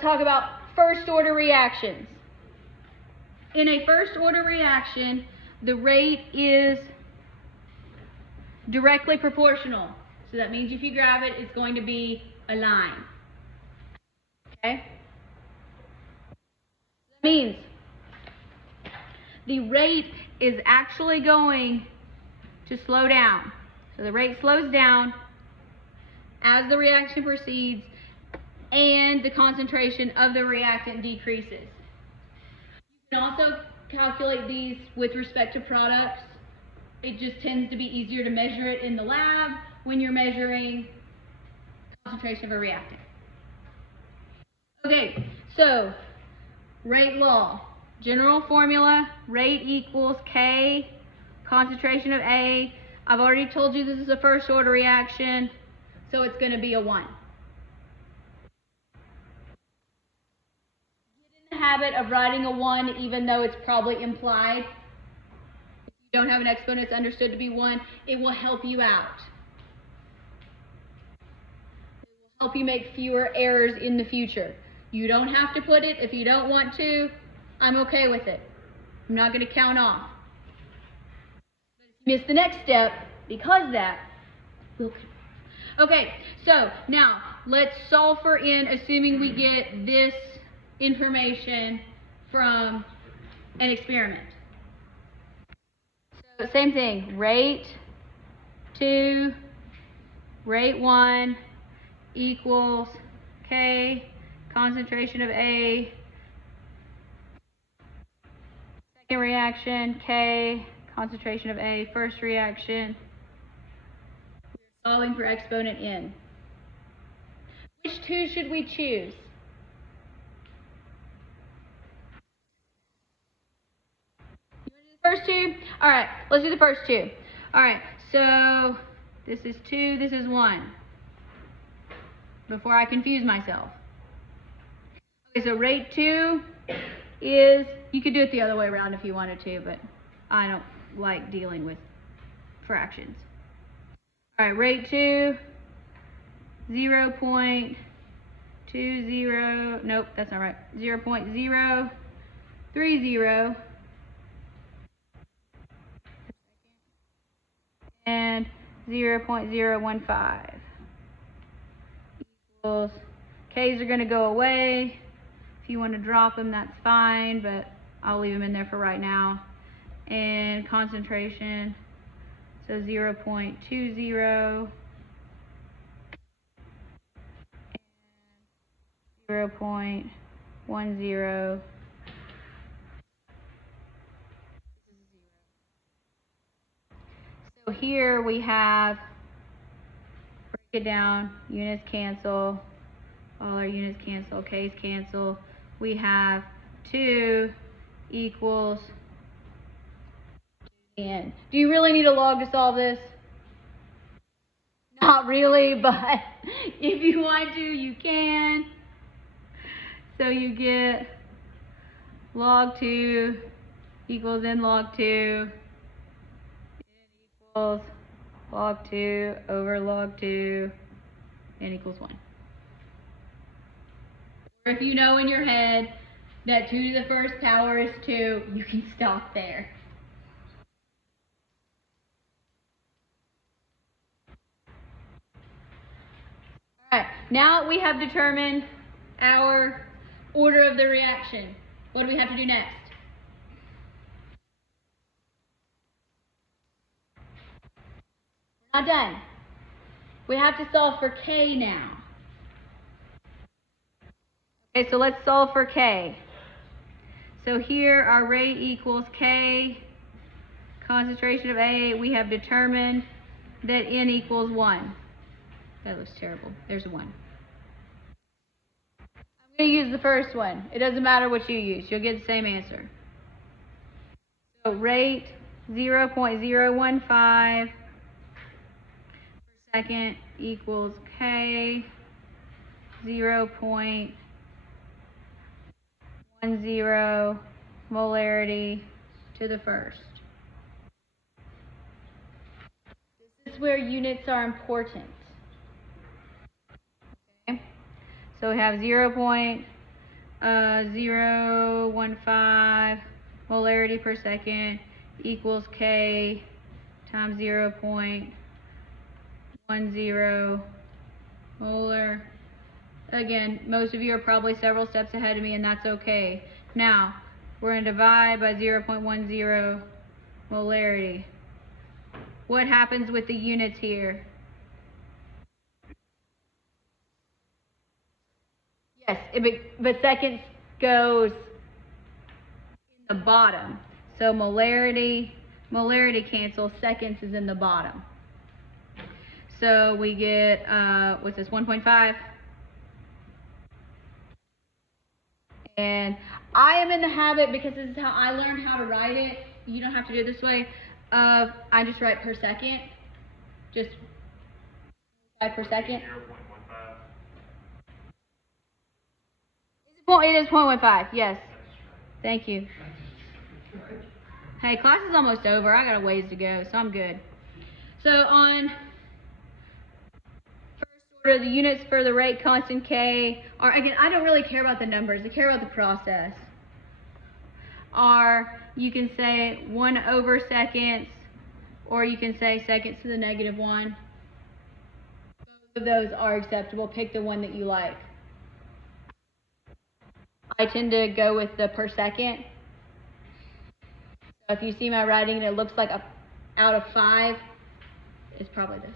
let's talk about first order reactions. In a first order reaction, the rate is directly proportional. So that means if you grab it, it's going to be a line. Okay? That means the rate is actually going to slow down. So the rate slows down as the reaction proceeds and the concentration of the reactant decreases. You can also calculate these with respect to products. It just tends to be easier to measure it in the lab when you're measuring concentration of a reactant. Okay, so rate law. General formula, rate equals K, concentration of A. I've already told you this is a first order reaction, so it's going to be a 1. Get in the habit of writing a 1 even though it's probably implied. If you don't have an exponent that's understood to be 1, it will help you out. It will help you make fewer errors in the future. You don't have to put it if you don't want to. I'm okay with it. I'm not going to count off. But if you miss the next step, because that will. Okay, so now let's solve for n, assuming we get this information from an experiment. So same thing, rate 2, rate 1 equals K, concentration of A, second reaction, K, concentration of A, first reaction. We're solving for exponent n. Which 2 should we choose? You want to do the first 2? All right, let's do the first 2. All right, so this is 2, this is 1. Before I confuse myself. Okay, so rate 2 is, you could do it the other way around if you wanted to, but I don't like dealing with fractions. All right, rate 2, 0.20, nope, that's not right, 0.030 and 0.015 equals, K's are going to go away. If you want to drop them, that's fine, but I'll leave them in there for right now. And concentration, so 0.20 and 0.10. So here we have, break it down, units cancel, all our units cancel, K's cancel. We have 2 equals n. Do you really need a log to solve this? Not really, but if you want to, you can. So you get log 2 equals n log 2. N equals log 2 over log 2. N equals 1. Or if you know in your head that 2 to the first power is 2, you can stop there. Alright, now we have determined our order of the reaction. What do we have to do next? We're not done. We have to solve for K now. Okay, so let's solve for K. So here our rate equals K, concentration of A. We have determined that N equals 1. That looks terrible. There's a 1. I'm going to use the first one. It doesn't matter what you use. You'll get the same answer. So rate 0.015 per second equals K 0.10 molarity to the first. This is where units are important. Okay? So we have 0.015 0.15 molarity per second equals K times 0.10 molar. Again, most of you are probably several steps ahead of me, and that's okay. Now, we're going to divide by 0.10 molarity. What happens with the units here? Yes, but seconds goes in the bottom. So molarity cancels, seconds is in the bottom. So we get, what's this, 1.5? And I am in the habit, because this is how I learned how to write it, you don't have to do it this way, of I just write per second, just 5 per second. 0.15. It is 0.15, yes. Thank you. Hey, class is almost over. I got a ways to go, so I'm good. So on first order, the units for the rate constant K are, again, I don't really care about the numbers. I care about the process. Are, you can say 1/seconds, or you can say seconds to the -1. Both of those are acceptable. Pick the one that you like. I tend to go with the per second. So if you see my writing and it looks like out of 5, it's probably this.